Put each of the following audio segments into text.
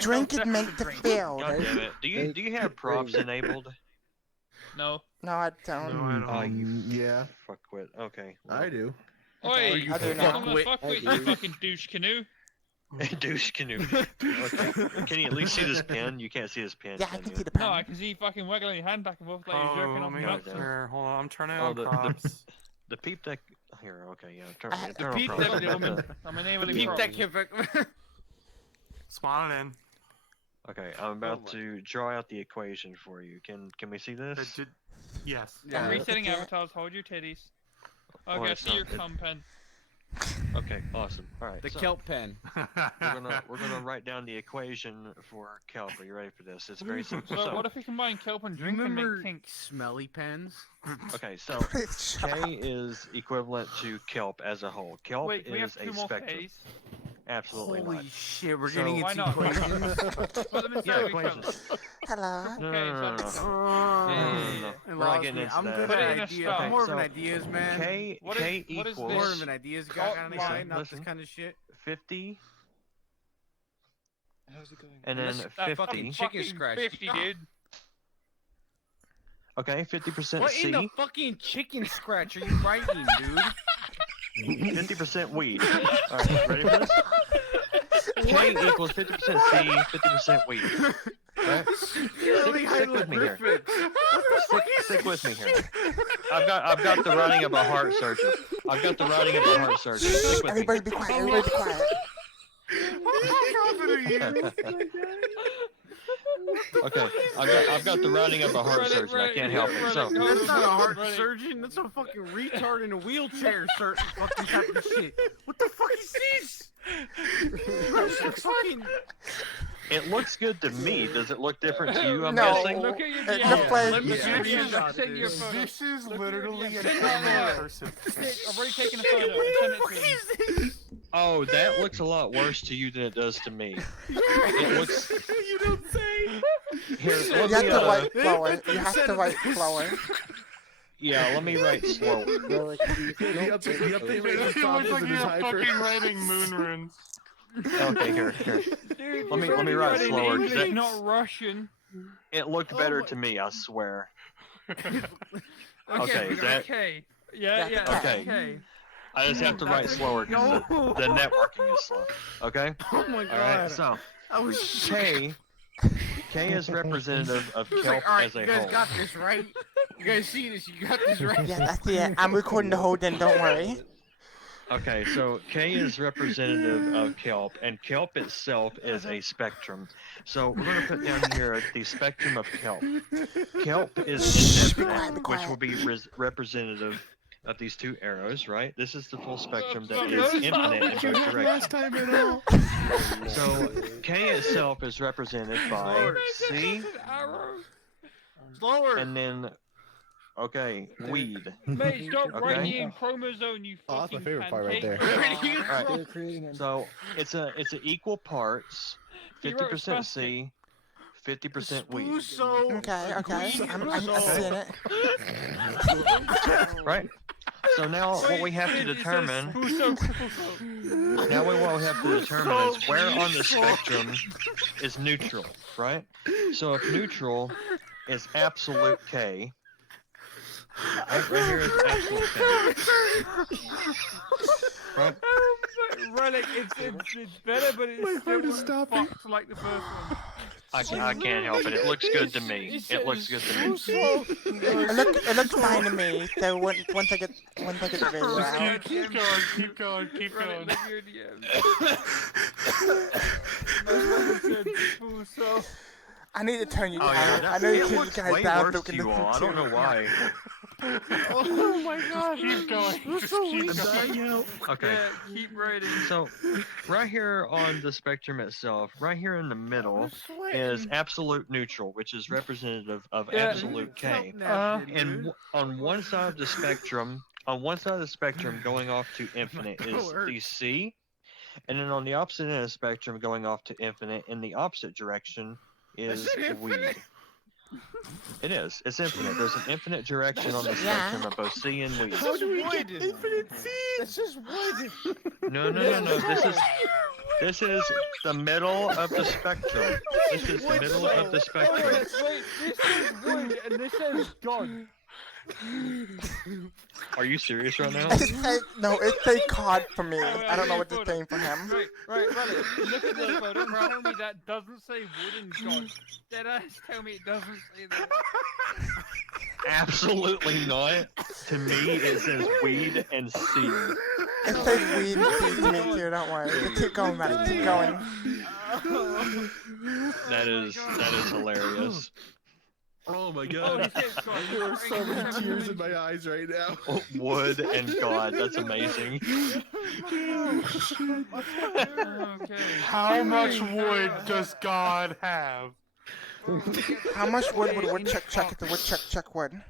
drink it meant to fill. God damn it. Do you have props enabled? No. No, I don't. No, I don't. Oh, you yeah. fuckwit. Okay. I do. Oi, I do I'm now. gonna fuck with you fucking douche canoe. Douche canoe. Okay. Can you at least see this pin? You can't see this pin. Yeah, I can can you? see the No, pen. I can see you fucking wiggling your hand back and forth like you're Oh, jerking let off me nuts. here. Hold on, I'm turning Oh, on the- props. The peep deck. Here, okay, yeah. Turn peep on deck, props. woman. I'm enabling Peep props. that kid. Spawn it in. Okay, I'm about to draw out the equation for you. Can we see this? Yes. Yeah. I'm resetting Okay. avatars, hold your titties. Oh, Okay, I it's see your not- cum pen. Okay, awesome. All right. The so kelp pen. we're gonna write down the equation for kelp. Are you ready for this? It's very simple. So, what if we combine kelp and Do you drink and remember make kink? smelly pens? Okay, so Shut K up. is equivalent to kelp as a whole. Kelp Wait, can we have is two a more spectrum. Ks? Absolutely Holy not. shit, we're So- getting Why into not? equations. Put them inside Yeah, of each equations. other. Hello. No, Okay, no, no, no, so- no. Yeah. It We're not lost getting me. into I'm that. good Put it at in a ideas. star. I'm more of an So, ideas man. K What K is equals this? More of an ideas guy kind of Listen, guy, not listen. this kind of shit. 50 How's it going? and then That's- that 50. fucking chicken scratch. 50, dude. Okay, 50% What in the C, fucking chicken scratch are you writing, dude? 50% weed. Alright, ready for this? K equals 50% C, 50% weed. Alright? Purely Stick with me here. hieroglyphics. What the fuck is Stick this with me shit? here. I've got the writing of a heart surgeon. I've got the writing of a heart surgeon. Stick with me. Everybody be quiet. Everybody be quiet. Okay, I've got the writing of a heart Run it, surgeon. run I it, can't yeah, help it. run So it, go. That's not a heart Right. surgeon. That's a fucking retard in a wheelchair fucking type of shit. What the fuck is this? This looks fucking... it looks good to me. Does it look different to you? I'm No. guessing. Look at your It yeah. looks like- Let me Yeah. send you Yeah. send your photo. This is Look literally here, an yeah, send it animal out. person. I've already taken a photo. Send it to him. Oh, that looks a lot worse to you than it does to me. It looks. You don't say. Here, You let have me, to write slower. You have to write slower. yeah, let me write slower. The update rate It on top looks like isn't you're as high for... fucking writing moon runes. Okay, here. Dude, Let me you're write writing slower, 'cause English, that- not Russian. It looked better to me, I swear. Okay, Okay, is that- okay. Yeah, Yeah, yeah, okay. okay. I just have to write slower because the networking is slow. Okay? Oh my god. Alright, so I was K is representative of It's kelp like, alright, as you a guys whole. got this, right? You guys see this? You got this, right? Yeah, that's it. I'm recording the whole thing. Don't worry. Okay, so K is representative of kelp, and kelp itself is a spectrum. So we're going to put down here the spectrum of kelp. Kelp is Be quiet, indefinite, be which will quiet. be representative of these two arrows, right? This is the full spectrum that is infinite in both directions. time at all. So K itself is represented by C, Slower. and then, okay, weed. Mate, stop Okay. writing in chromosome, you Oh, that's my fucking favorite part right pancake. there. Alright, so it's a equal parts, He wrote 50% C, 50% weed. Sposo. Okay, okay. I'm seeing it. Right? So now what we have to determine, now what we'll have to determine is where on the spectrum is neutral, right? So if neutral is absolute K, right here is absolute K. Right? Relic, it's better, but it's My still heart is stopping. fucked like the first one. I can't help it. It looks good to me. It looks good to me. It looks fine to me. So once I get the video out. Keep going, keep Relic, going. look your DMs. So, I need to turn you Oh down. yeah, I know you it two looks guys way down worse looking to you all. I don't know why. Oh my god. Keep going. Just keep going. Okay. yeah, keep writing. So, right here on the spectrum itself, right here in the middle is absolute neutral, which is representative of Yeah. absolute K. And on one side of the spectrum, going off to infinite is the C, and then on the opposite end of the spectrum going off to infinite in the opposite direction is weed. It is. It's infinite. There's an infinite direction on the spectrum of both C and weed. How do we get infinite C? That's just wood. No. This is This is the middle of the spectrum. This is the middle of the Wait, spectrum. wait, this says wood and this says God. Are you serious right now? No, it say cod for me. Wait, I don't know wait, what it's photo. saying for him. Right, look at the photo and tell me that doesn't say wood and God. Deadass, tell me it doesn't say that. Absolutely not. To me, it says weed and seed. It says weed and seed to me too, don't worry. Just keep going, Maddie, keep going. That is hilarious. Oh my Oh, god. he says God. There are so many tears in my eyes right now. Oh, wood and God, that's amazing. Okay. How much wood does God have? How much wood would a woodchuck chuck if the woodchuck chuck wood?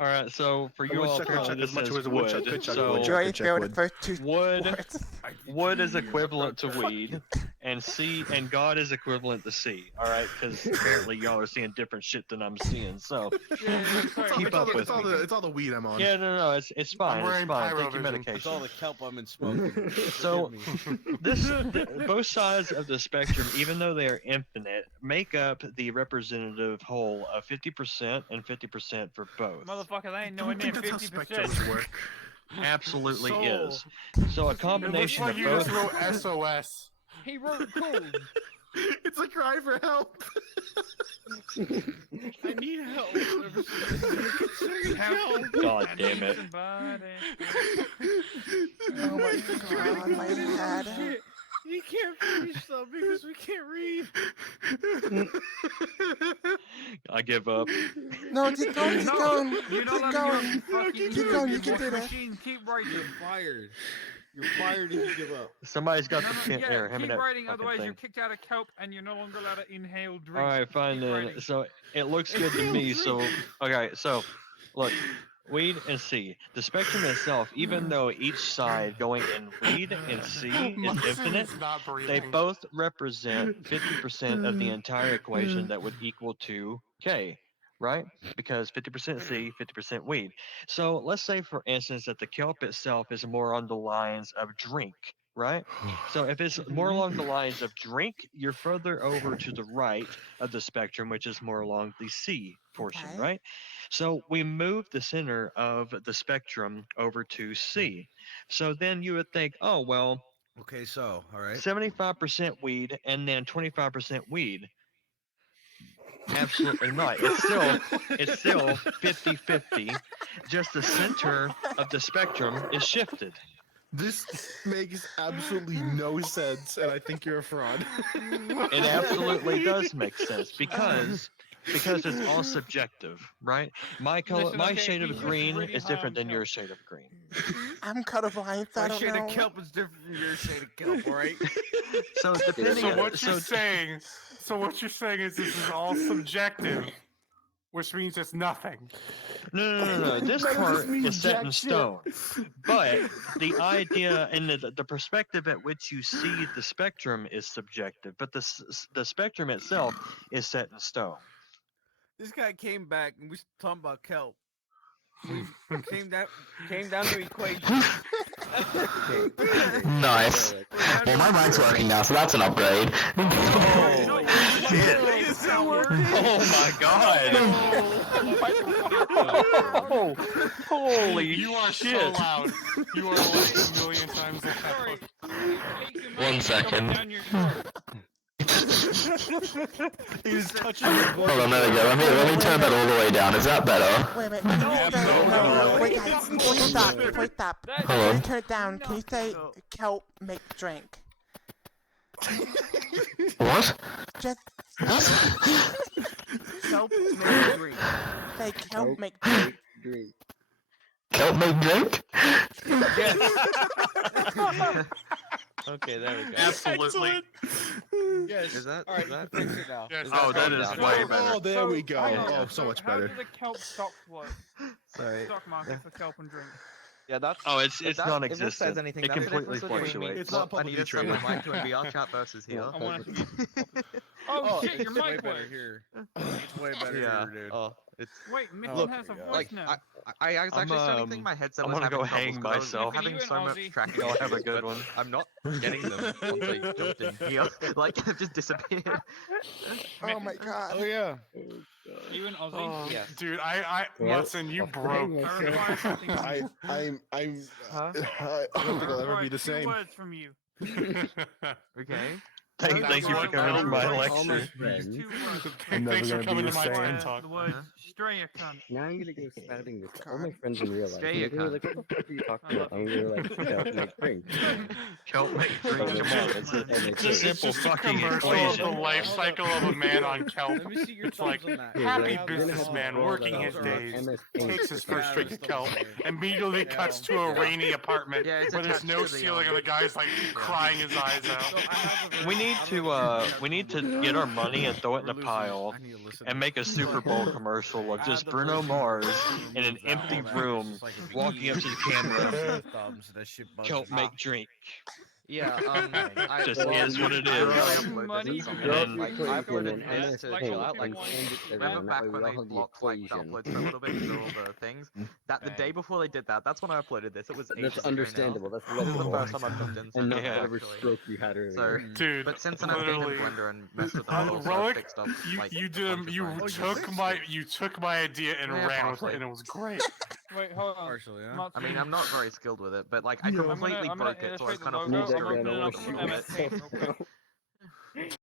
Alright, so for you all, woodchuck would apparently chuck as this much says as a woodchuck wood. could chuck So, wood. Joy, Chuck failed the wood. first two wood, words. wood is equivalent to weed, and and God is equivalent to sea. Alright, because apparently y'all are seeing different shit than I'm seeing, so keep up with me. It's all the weed I'm on. Yeah, no, it's fine, it's wearing fine. Take pyrovision. your It's medication. It's all the kelp I've been smoking. So, Forgive me. both sides of the spectrum, even though they are infinite, make up the representative whole of 50% and 50% for both. Motherfucker, they ain't I nowhere don't near think that's how 50%. spectrums work. Absolutely So- is. So a It looks combination like of you just both. wrote SOS. He wrote cool. It's a cry for help. I need help. Help. God damn it. Oh my god, my head. You can't finish though because we can't read. I give up. No, keep going, keep going. You're Keep not going. Keep going, you can do that. Machine, keep writing. You're fired. You're fired if you give up. Somebody's got the pin Yeah, there. Hand me keep that writing, fucking otherwise thing. you're kicked out of kelp and you're no longer allowed to inhale drinks. Alright, fine Keep then. writing. So it looks good to me. So okay, so look, weed and C. The spectrum itself, even though each side going in weed and C is infinite, It's not they breathing. both represent 50% of the entire equation that would equal to K, right? Because 50% C, 50% weed. So let's say, for instance, that the kelp itself is more on the lines of drink, right? So if it's more along the lines of drink, you're further over to the right of the spectrum, which is more along the C portion, Okay. right? So we move the center of the spectrum over to C. So then you would think, oh, well, Okay, so, alright. 75% weed and then 25% weed. Absolutely not. It's still 50-50. Just the center of the spectrum is shifted. This makes absolutely no sense, and I think you're a fraud. It absolutely does make sense because it's all subjective, right? My color, Listen, my okay, shade he's of just green really is high different on than your kelp. shade of green. I'm colorblind, so I My don't shade know. of kelp is different from your shade of kelp, alright? So depending So on what you're saying? So what you're saying is this is all subjective, which means it's nothing. No. This None of part this means is set jack in shit. stone. But the idea and the perspective at which you see the spectrum is subjective. But the spectrum itself is set in stone. This guy came back and we was talking about kelp. We came down to equations. Nice. Well, my mic's working now, so that's an upgrade. Oh, shit. It's still working. Oh my god! Oh, holy You are shit! so loud. You are like a million times Sorry. loud. One second. Down your throat. He's touching his voice. Hold on, there we go. Let me turn that all the way down. Is that better? Wait a minute. No. Wait, guys, before you stop, That- can Hello? you turn it down? Can you say kelp make drink? What? Just Kelp makes drink. say kelp make drink. Kelp make drink? Okay, there we go. Absolutely. Yes. Is that? Alright, Is that? fix it now. Yes. Oh, that is way better. Oh, there we go. hang on, Oh, so much how better. do the kelp stocks work? Sorry. Stock market for kelp and drink. Yeah, that's. Oh, it's if that- non-existent. If this says anything, It that's the completely difference between me. fluctuates. It's not I needed publicly someone like to be our chat versus here. I want to be. Oh, shit, your it's way mic better works. here. It's way better Yeah. here, dude. Oh, it's Wait, Mifflin Look, has a voice Like, now. I was actually starting to think my headset I'm was gonna having go troubles hang 'cause I was myself. having Mifflin, you so and much Ozzy? tracking Y'all have a issues, good but one. I'm not getting them once I jumped in here. Like, they've just disappeared. Oh my god. Oh yeah. You and Ozzy? Oh, Yes. dude, Well, Mutson, you I'll broke. I require something from you. I'm Huh? I don't think I'll ever require be the 2 same. words from you. Okay. Thank you for coming to my Almost lecture. These 2 words. I'm never Thanks for gonna be coming the to my same. TED Talk. The words stray a cunt. Now I'm gonna go spouting this to all God. my friends in real life. Stay And they're gonna be like, what the fuck are you talking about? I'm gonna be like, help make drinks. Kelp make Oh, drink. that's Come on. it, that's it, and It's a they It's drink. simple just a fucking commercial of the equation. life Hold cycle up. of a man on kelp. Let me see your It's like, thumbs on that. Yeah, happy like, you're gonna have to businessman draw working that his out, days, MS Paint takes or his something. first Yeah, drink of there's kelp, thumbs there. immediately Yeah. cuts to a rainy apartment Yeah, it's where there's attached no to the, ceiling and the guy's like crying his eyes So out. I have the We version- need I don't to know if you we need to get our money and throw it in a We're losing. pile I need to listen and to make a this. Super Bowl commercial of I just have the Bruno version Mars Remove in an that, empty all that. room It's just like a walking up to the camera. thumbs, that shit bugs Kelp me. make drink. Yeah, I Just well, is what it I is. really uploaded Money this on And then- like Put I it in uploaded an this MS to like Paint chill out. people Like want and send it to them, remember and that back way we when all they have the blocked like the equation. uploads for a little bit to all the things? That the day before they did that, that's when I uploaded this. It was ages That's ago now. understandable. That's This is the legible. first time I've jumped in And since not Yeah. whatever actually. stroke you had So, earlier. Dude, but since then I've been in literally, Blender and messed with the models, so I Relic, fixed up like you a did bunch of you things. took my idea and Yeah, ran with partially. it, and it was great. Wait, hold on. Partially, huh? Mutson, I mean, I'm not very skilled with it, but like I Yeah. completely I'm gonna broke it, so I was illustrate the kind of logo. forced to I'm Need that opening gun, it I up wanna from shoot MS Paint real quick. myself.